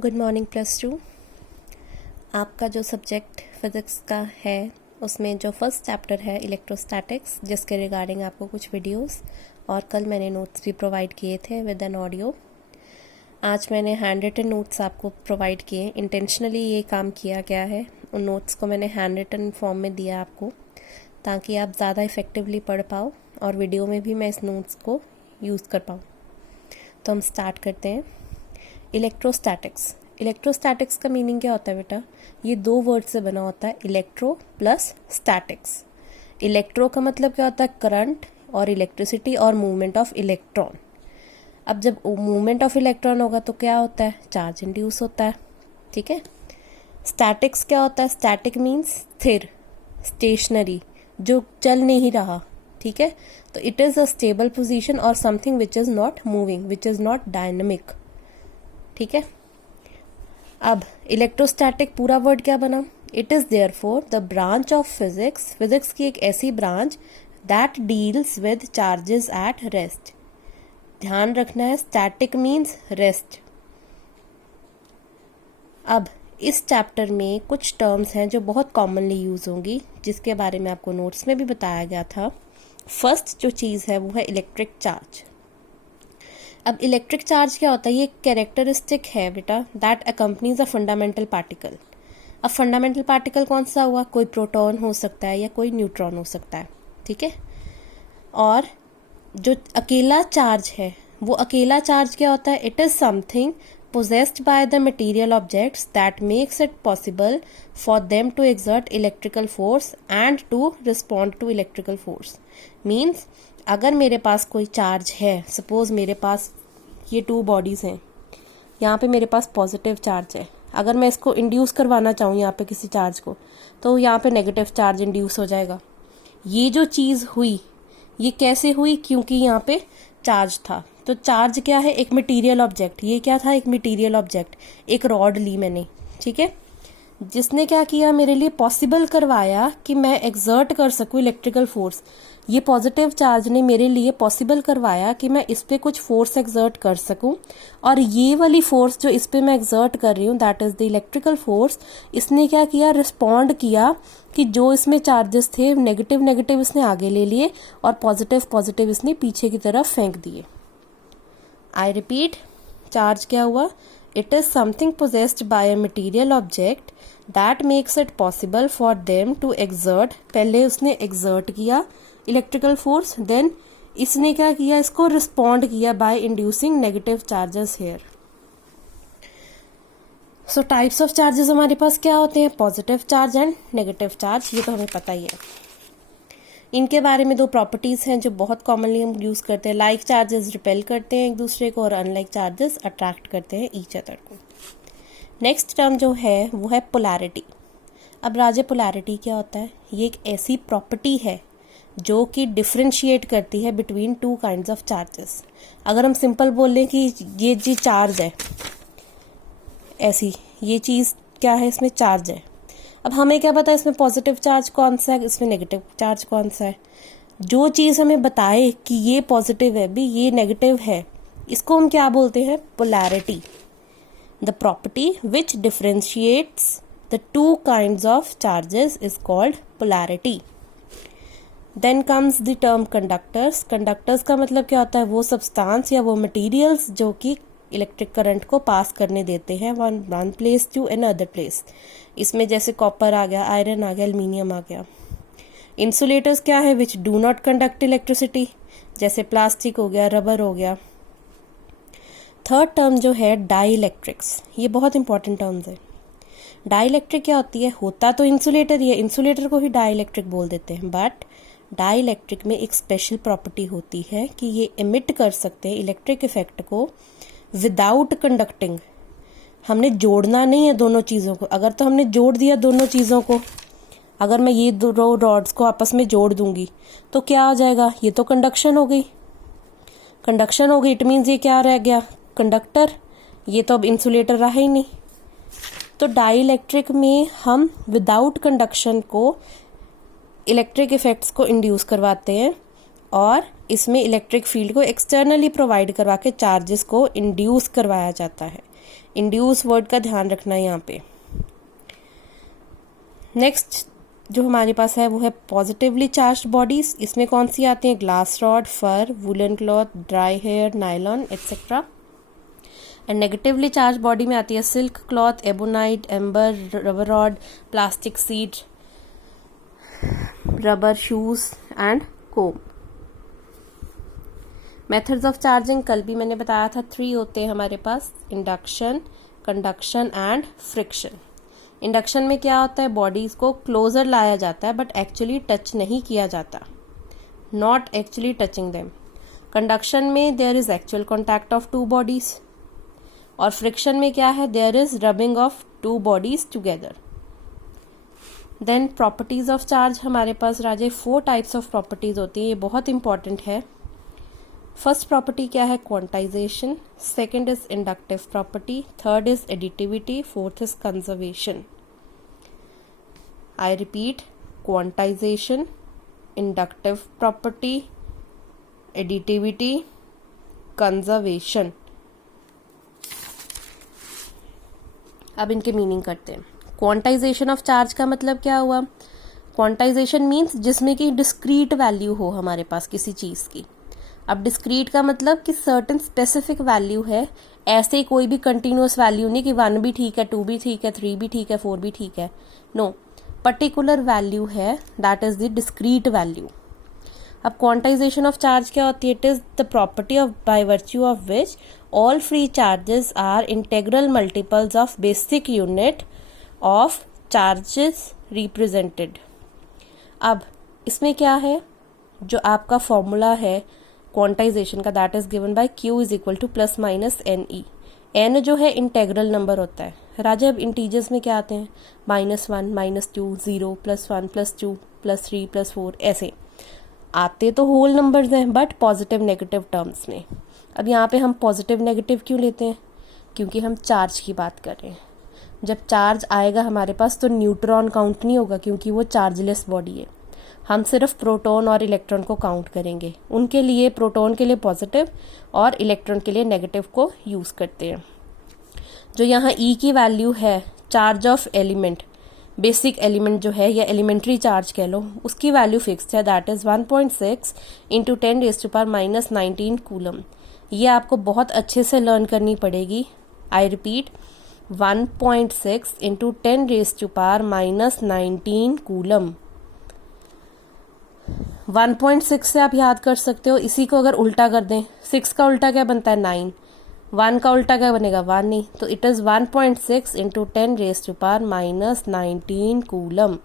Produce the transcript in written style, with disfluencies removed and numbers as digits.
Good morning +2। आपका जो subject physics का है उसमें जो फर्स्ट चैप्टर है इलेक्ट्रोस्टैटिक्स, जिसके रिगार्डिंग आपको कुछ वीडियोस और कल मैंने नोट्स भी प्रोवाइड किए थे विद एन ऑडियो। आज मैंने हैंड रिटन नोट्स आपको प्रोवाइड किए। इंटेंशनली ये काम किया गया है, उन नोट्स को मैंने हैंड रिटन फॉर्म में दिया आपको ताकि आप ज़्यादा इफ़ेक्टिवली पढ़ पाओ और वीडियो में भी मैं इस नोट्स को यूज़ कर पाऊँ। तो हम स्टार्ट करते हैं। इलेक्ट्रोस्टैटिक्स का मीनिंग क्या होता है बेटा? ये दो वर्ड से बना होता है, इलेक्ट्रो प्लस स्टैटिक्स। इलेक्ट्रो का मतलब क्या होता है? करंट और इलेक्ट्रिसिटी और मूवमेंट ऑफ इलेक्ट्रॉन। अब जब मूवमेंट ऑफ इलेक्ट्रॉन होगा तो क्या होता है? चार्ज इंड्यूस होता है। ठीक है। स्टैटिक्स क्या होता है? स्टैटिक मीन्स स्थिर, स्टेशनरी, जो चल नहीं रहा। ठीक है। तो it is a stable position और something which is not moving, which is not dynamic. ठीक है। अब इलेक्ट्रोस्टैटिक पूरा वर्ड क्या बना? It is therefore the branch of physics, physics की एक ऐसी branch that deals with charges at rest. ध्यान रखना है, स्टैटिक मीन्स रेस्ट। अब इस चैप्टर में कुछ टर्म्स हैं जो बहुत कॉमनली यूज होंगी, जिसके बारे में आपको नोट्स में भी बताया गया था। फर्स्ट जो चीज़ है वो है इलेक्ट्रिक चार्ज। अब इलेक्ट्रिक चार्ज क्या होता है? ये एक कैरेक्टरिस्टिक है बेटा that accompanies a fundamental particle. अब फंडामेंटल पार्टिकल कौन सा हुआ? कोई प्रोटॉन हो सकता है या कोई न्यूट्रॉन हो सकता है। ठीक है। और जो अकेला चार्ज है वो अकेला चार्ज क्या होता है? It is something possessed by the material objects that makes it possible for them to exert electrical force and to respond to electrical force. Means अगर मेरे पास कोई चार्ज है, सपोज मेरे पास ये 2 बॉडीज हैं, यहाँ पे मेरे पास पॉजिटिव चार्ज है। अगर मैं इसको इंड्यूस करवाना चाहूँ यहाँ पे किसी चार्ज को, तो यहाँ पे नेगेटिव चार्ज इंड्यूस हो जाएगा। ये जो चीज़ हुई ये कैसे हुई? क्योंकि यहाँ पे चार्ज था। तो चार्ज क्या है? एक मटेरियल ऑब्जेक्ट। ये क्या था? एक मटेरियल ऑब्जेक्ट। एक रॉड ली मैंने, ठीक है, जिसने क्या किया? मेरे लिए पॉसिबल करवाया कि मैं एक्सर्ट कर सकूं इलेक्ट्रिकल फोर्स। ये पॉजिटिव चार्ज ने मेरे लिए पॉसिबल करवाया कि मैं इस पे कुछ फोर्स एक्सर्ट कर सकूं, और ये वाली फोर्स जो इस पे मैं एक्सर्ट कर रही हूँ, that is the electrical force, इसने क्या किया? रिस्पॉन्ड किया कि जो इसमें चार्जेस थे नेगेटिव नेगेटिव इसने आगे ले लिए और पॉजिटिव पॉजिटिव इसने पीछे की तरफ फेंक दिए। आई रिपीट, चार्ज क्या हुआ? It is something possessed by a material object that makes it possible for them to exert। पहले उसने exert किया इलेक्ट्रिकल फोर्स, देन इसने क्या किया? इसको रिस्पॉन्ड किया by inducing negative charges here. So types of charges हमारे पास क्या होते हैं? Positive charge and negative charge. ये तो हमें पता ही है। इनके बारे में 2 प्रॉपर्टीज हैं जो बहुत कॉमनली हम यूज करते हैं। लाइक चार्जेस रिपेल करते हैं एक दूसरे को और अनलाइक चार्जेस अट्रैक्ट करते हैं ईच अदर को। नेक्स्ट टर्म जो है वो है पोलैरिटी। अब राजे, पोलैरिटी क्या होता है? ये एक ऐसी प्रॉपर्टी है जो कि डिफरेंशिएट करती है बिटवीन 2 काइंड्स ऑफ चार्जेस। अगर हम सिंपल बोल लें कि ये जी चार्ज है, ऐसी ये चीज़ क्या है? इसमें चार्ज है। अब हमें क्या पता है इसमें पॉजिटिव चार्ज कौन सा है, इसमें नेगेटिव चार्ज कौन सा है? जो चीज़ हमें बताए कि ये पॉजिटिव है भी, ये नेगेटिव है, इसको हम क्या बोलते हैं? Polarity. The property which differentiates the 2 kinds of charges is called polarity. Then comes the term conductors. Conductors का मतलब क्या होता है? वो सब्सटेंस या वो मटेरियल्स जो कि इलेक्ट्रिक करंट को पास करने देते हैं one place to another place. इसमें जैसे कॉपर आ गया, आयरन आ गया, एल्यूमिनियम आ गया। इंसुलेटर्स क्या है? Which do not conduct electricity, जैसे प्लास्टिक हो गया, रबर हो गया। थर्ड टर्म जो है डाई इलेक्ट्रिक्स, ये बहुत इंपॉर्टेंट टर्म्स है। डाई इलेक्ट्रिक क्या होती है? होता तो इंसुलेटर ही है, इंसुलेटर को ही डाई इलेक्ट्रिक बोल देते हैं, बट डाई इलेक्ट्रिक में एक स्पेशल प्रॉपर्टी होती है कि ये एमिट कर सकते हैं इलेक्ट्रिक इफेक्ट को विदाउट कंडक्टिंग। हमने जोड़ना नहीं है दोनों चीज़ों को। अगर तो हमने जोड़ दिया दोनों चीज़ों को, अगर मैं ये 2 रॉड्स को आपस में जोड़ दूंगी तो क्या हो जाएगा? ये तो कंडक्शन हो गई। कंडक्शन हो गई, इट मीन्स ये क्या रह गया? कंडक्टर। ये तो अब इंसुलेटर रहा ही नहीं। तो डाई इलेक्ट्रिक में हम विदाउट कंडक्शन को इलेक्ट्रिक इफेक्ट्स को इंड्यूस करवाते हैं और इसमें इलेक्ट्रिक फील्ड को एक्सटर्नली प्रोवाइड करवा के चार्जेस को इंड्यूस करवाया जाता है। इंड्यूस वर्ड का ध्यान रखना है यहाँ पे। नेक्स्ट जो हमारे पास है वो है पॉजिटिवली चार्ज्ड बॉडीज। इसमें कौन सी आती हैं? Glass rod, fur, woollen cloth, dry hair, nylon etcetera. And negatively charge body में आती है silk cloth, ebonite, amber, rubber rod, plastic sheet, rubber shoes and comb. Methods of charging कल भी मैंने बताया था 3 होते हैं हमारे पास, induction, conduction and friction. Induction में क्या होता है? बॉडीज को क्लोजर लाया जाता है बट एक्चुअली टच नहीं किया जाता, not actually touching them. Conduction में there is actual contact of 2 bodies, और फ्रिक्शन में क्या है? There is rubbing of 2 bodies together. Then properties of charge हमारे पास राजे 4 टाइप्स ऑफ प्रॉपर्टीज होती है, ये बहुत इंपॉर्टेंट है। फर्स्ट प्रॉपर्टी क्या है? Quantization, second is inductive property, third is additivity, fourth is conservation. I repeat, quantization, inductive property, additivity, conservation. अब इनके मीनिंग करते हैं। क्वांटाइजेशन ऑफ चार्ज का मतलब क्या हुआ? क्वांटाइजेशन मीन्स जिसमें कि डिस्क्रीट वैल्यू हो हमारे पास किसी चीज की। अब डिस्क्रीट का मतलब कि सर्टेन स्पेसिफिक वैल्यू है, ऐसे कोई भी कंटिन्यूअस वैल्यू नहीं कि 1 भी ठीक है, 2 भी ठीक है, 3 भी ठीक है, 4 भी ठीक है। नो, पर्टिकुलर वैल्यू है, that is the discrete value. अब क्वांटाइजेशन ऑफ चार्ज क्या होती है? It is the property of by virtue of which all free charges are integral multiples of basic unit of charges represented. अब इसमें क्या है? जो आपका फॉर्मूला है क्वांटाइजेशन का, that is given by Q is equal two plus minus NE। N जो है इंटेग्रल नंबर होता है राजा। अब इंटीजर्स में क्या आते हैं? -1, -2, 0, +1, +2, +3, +4, ऐसे आते तो होल नंबर्स हैं बट पॉजिटिव नेगेटिव टर्म्स में। अब यहाँ पे हम पॉजिटिव नेगेटिव क्यों लेते हैं? क्योंकि हम चार्ज की बात कर रहे हैं। जब चार्ज आएगा हमारे पास तो न्यूट्रॉन काउंट नहीं होगा क्योंकि वो चार्जलेस बॉडी है। हम सिर्फ प्रोटॉन और इलेक्ट्रॉन को काउंट करेंगे। उनके लिए, प्रोटॉन के लिए पॉजिटिव और इलेक्ट्रॉन के लिए नेगेटिव को यूज करते हैं। जो यहाँ E की वैल्यू है, charge of element, basic element जो है या एलिमेंट्री चार्ज कह लो, उसकी वैल्यू फिक्स्ड है, दैट इज 1.6 × 10⁻⁻19 कूलम। ये आपको बहुत अच्छे से लर्न करनी पड़ेगी। I repeat, 1.6 × 10⁻⁻19 coulomb. 1.6 से आप याद कर सकते हो। इसी को अगर उल्टा कर दें, 6 का उल्टा क्या बनता है? 9। 1 का उल्टा क्या बनेगा? 1 नहीं, तो इट इज 1.6 × 10⁻⁻19 कूलम।